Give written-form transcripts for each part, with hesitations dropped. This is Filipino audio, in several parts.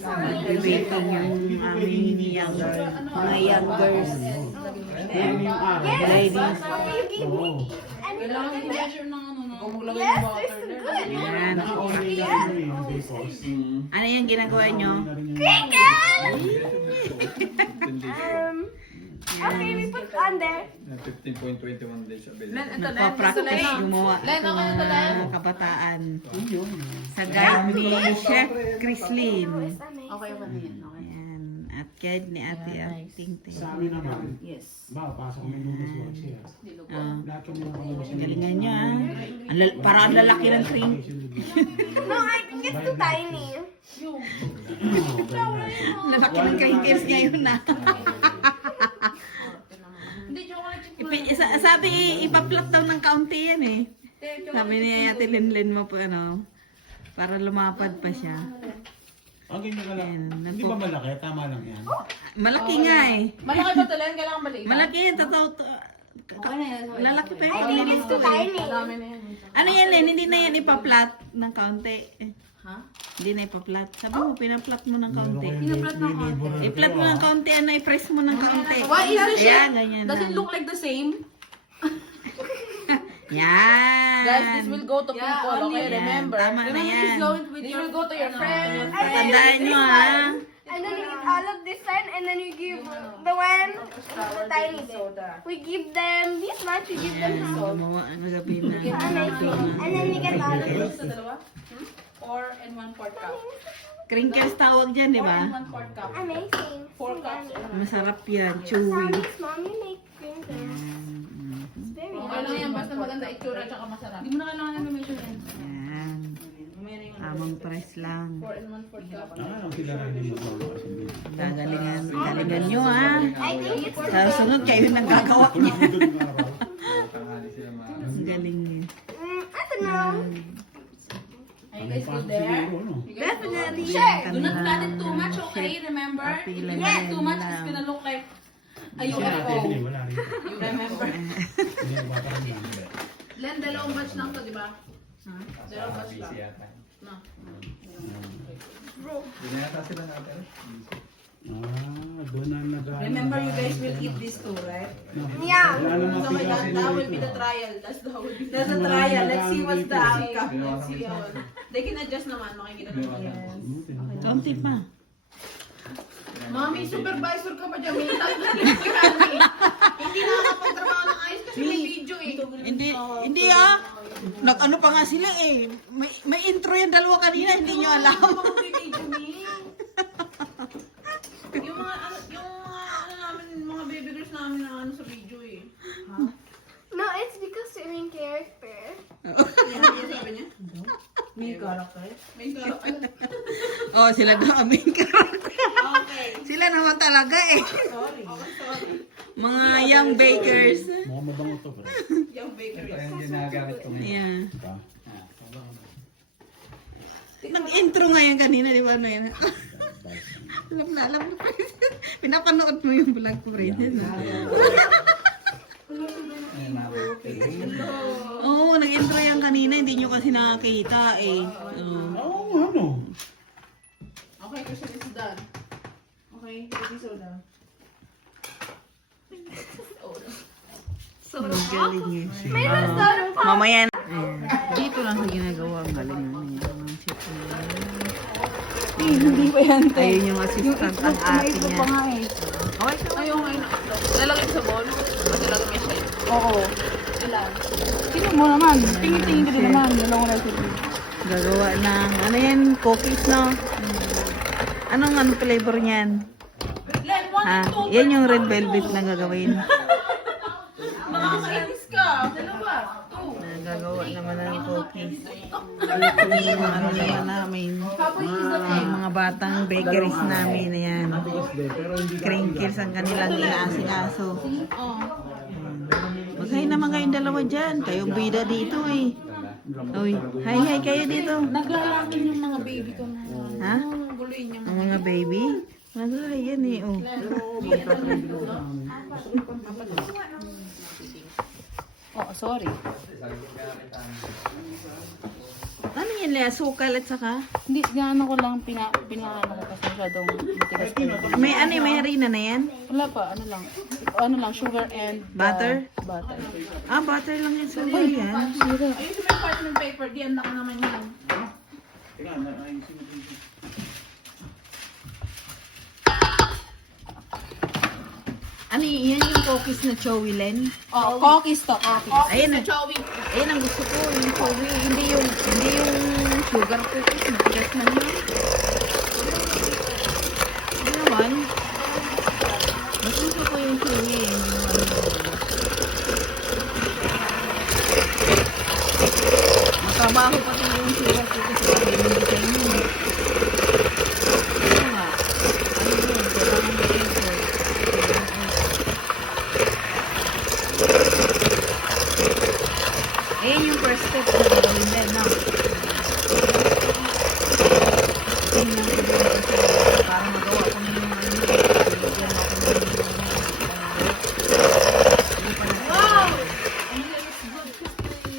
Mag-waiting yung aming mga young girls. Ladies. Kailangan i-measure ng ano, no? Kung maglagay Yes, ng water it's there. good. Ayan. Ano yung ginagawa nyo? Okay, we put on there. 15.21 days available. Nagpa-practice gumawa Len, ng okay na to, Len? mga kabataan. Sa guide ni Chef Chrislyn. Okay ba na yan? Okay. Ayan. At guide ni Ate Ting Ting. Sa amin naman, Yes. pasok kami nung mas siya. Lahat kami nakalabas. Galingan nyo ah. Parang ang lalaki ng train. No, I think it's too tiny. Lalaki ng crackers ngayon ah. Hindi, chocolate chip. Sabi ipa-plot daw ng kaunti yan eh. Sabi ni Ate Linlin mo po ano. Para lumapad pa siya. Ang ganyan ka lang. Ayan, Hindi ba malaki? Tama lang yan. Malaki nga eh. Malaki ba ito, Len? Kailangan maliit. Malaki yan. Totoo. Lalaki pa I yung think it's too tiny. Dami na yan. Ano yan Len? Hindi na yan ipa-plot ng kaunti. Ha? Hindi na ipa-plot. Sabi mo, pina-plot mo ng kaunti. Pinaplat ng konti. I-plot mo ng kaunti, ano, i-press mo ng kaunti. Why is the shape? Ayan, ganyan Does it lang. look like the same? Yan. Guys, this will go to people, okay? Yan, Remember. tama na yan. This will go to your friends. Tandaan nyo ha. And then you get all of this one, and then you give the one, the tiny bit. We give them this much, we give them Ayan, half. gumawa, nagabi na. And then we get all of this. Sa dalawa? 4 and 1/4 cup. Crinkles tawag dyan, di 4 ba? and 1/4 cup. Amazing. 4 cups. Masarap yan, chewy. Mommy, mommy make crinkles. It's very Okay lang yan, basta maganda itsura at masarap. Hindi mo na kailangan na measure yan. Yan. Tamang price lang. 4 and 1/4 cup. Ang sila rin yung mga Gagalingan, galingan nyo ha. I think it's Sa sunod kayo nang gagawa niya. Tanghali sila mga Ang galing niya. I don't know. Are you guys good there? Definitely. Sure. Do not flat it too much, okay? Remember? If you flat it too much, it's gonna look like a UFO. Wala rin. You remember? Hindi, bata rin yan. Len, dalawang batch lang to, di ba? Dalawang batch lang. busy yata. No. Hindi na yata sila natin. Doon na Remember, you guys will eat this too, right? Yeah. Wala namang So, pigasin that will dito. be the trial. That's the whole That's a trial. Let's see what's the outcome. Let's see how. They can adjust naman. Makikita naman. Kaunti pa. Mami, supervisor ka pa dyan. May hindi nakakapagtrabaho ng ayos kasi may video eh. Hindi ah. Nag-ano pa nga sila eh. May intro yung dalawa kanina, hindi nyo alam. May video ni. Yung mga ano namin, mga baby girls namin na ano sa video eh. No, it's because you're in character. Yan yung sabi niya. May character. May character. Oh, sila daw aming karakter. Okay. Sila naman talaga eh. Sorry. Mga young bakers. Mukhang mabango to. Pero. Yung bakery. Ito yung ginagamit ko ngayon. Yeah. Diba? Nag-intro nga yan kanina, di ba? Ano yan? Alam na, Princess. Pinapanood mo yung vlog ko, Princess. Ayun na. Oo, nag-intro yan kanina, hindi nyo kasi nakakita eh. Oo, ano? Okay, question is done. Okay, this is soda. Ang galing eh. May soda pop. Mamaya na. Ayan. Dito lang sa ginagawa ang galing niya. Hindi pa yan. Ayun yung assistant ang ate niya. Okay ka. Ayun, ngayon. Lalagay ko sa bowl. Kasi lagay niya siya. Oo. Ilan? Sino mo naman? Tingin-tingin ka din naman. Dalawang recipe. Gagawa ng, ano yan, cookies no? Anong flavor niyan? Len, 1 Ha? and 2. Yan yung red velvet na gagawin. Nakakainis ka. Dalawa. 2. Na gagawa naman ng cookies. Ito yung ano naman namin. Mga batang bakeries namin. Ayan. Pero hindi ka. Crinkles ang kanilang inaasikaso. Maghay naman kayong dalawa dyan. Kayong bida dito eh. Uy, hi kayo dito. Naglalakin yung mga baby ko na. Ha? Guloy niya. Ang mga baby? Maghay yan eh. Oh. Oh, sorry. Ano yan, Lea? Sukal at saka? Hindi, gaano ko lang pinaano ko kasi masyadong matigas ko. May ano, may harina na yan? Wala pa, ano lang, sugar and Butter? Butter. Ah, butter lang yan. Sugar yan. Sira. Ayun yung parchment paper. Diyan na ka naman yan. Ano yan yung cookies na Chowi Len? Oh, cookies to, cookies. Ayun na. Joey. Ayun ang gusto ko. Yung Chowi. Hindi yung sugar cookies. Matigas na yun. Ano naman? Mas gusto ko yung Chowi. Yung ano. Makabaho pati yung sugar cookies. Sabi yung design yun. Ano nga? Ano yun? Kailangan mo import. Ayan yung first step na gagawin din, no? Tingnan ko din kasi para magawa ko na yung ano yun. Bigyan ako ng wow!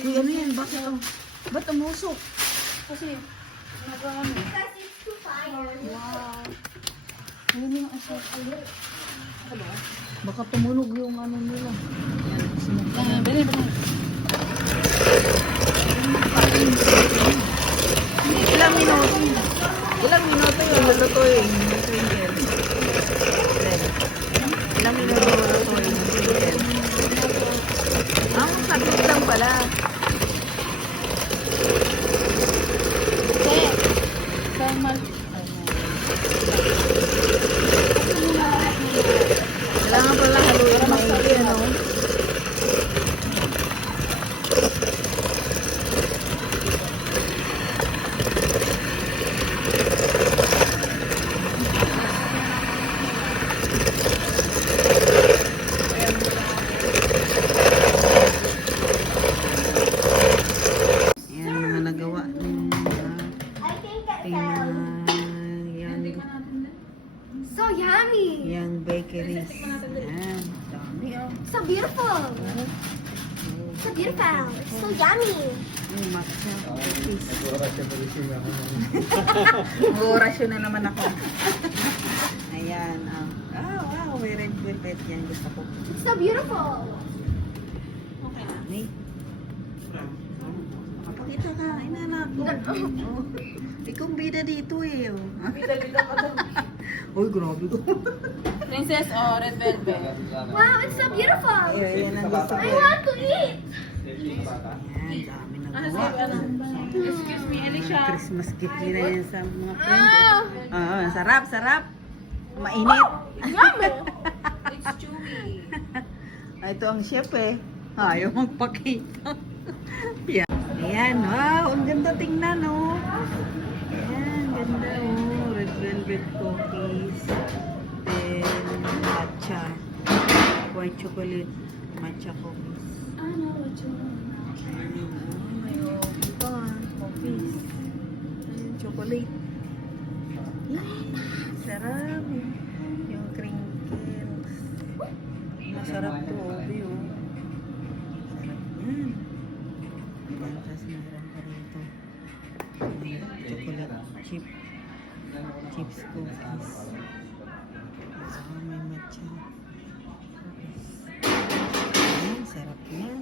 Uy, ano yan? Bakit oh? Ba't umusok? Kasi, Because it's too fire. wow. Ayun yung asal. Baka tumunog yung ano nila. Yan, sinugtan. Bili. Ilang minuto? Ilang minuto yung lulutuin? Ilang minuto lulutuin? Ang saglit lang pala. Thermal. Kailangan pala haluin maigi, ano? Yan, mga nagawa ng I think that mga yan, so yummy. yung bakeries. Yan, dami oh. So beautiful. So beautiful. So yummy. Yung matcha cookies. Nag-orasyon na rin siya. Orasyon na naman ako. Ayan. Wow, may red velvet yan. Gusto ko. So beautiful. Dami. Makapakita ka. Inanak ko. Oh. Ikaw ang bida dito eh. Bida ka daw. Uy, grabe ko. Princess o red velvet? Wow, it's so beautiful. Ayan ang gusto ko. I want to eat. Ayan, dami na gawa. Excuse me, Alicia. Christmas gift nila yan sa mga friends. Sarap, sarap. Mainit. Yummy. It's chewy. Ito ang chef eh. Ayaw magpakita. Yan. Ayan, wow. Ang ganda tingnan, oh. Ayan, ganda, oh. Red velvet cookies. Then, matcha. White chocolate matcha cookies. Ano, Ayan, ito pa. Cookies. Ayan, chocolate. Yan. Sarap. Yung crinkles. Masarap to, Obi, oh. Sarap yan. Tapos meron pa rito. Ayan, chocolate chip. Chips cookies. Saka may matcha. Cookies. Ayan, sarap yan.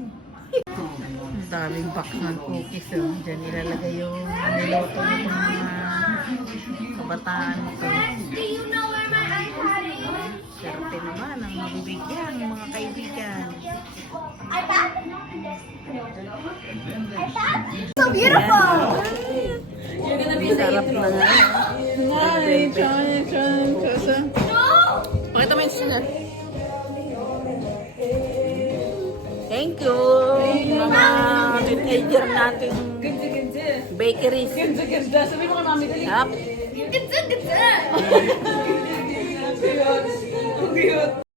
Ang daming box ng cookies, oh. Diyan ilalagay yung niloto ng mga kabataan ito. Do you know where my iPad is? Swerte naman ang mabibigyan ng mga kaibigan. iPad? iPad? So beautiful. Sarap na nga. Hi, Chon. No. Pakita mo yung sinar. Thank you. Mga teenager natin. Bakeries. Ganda. Sabi mo kay mami, dali. Sarap. Good.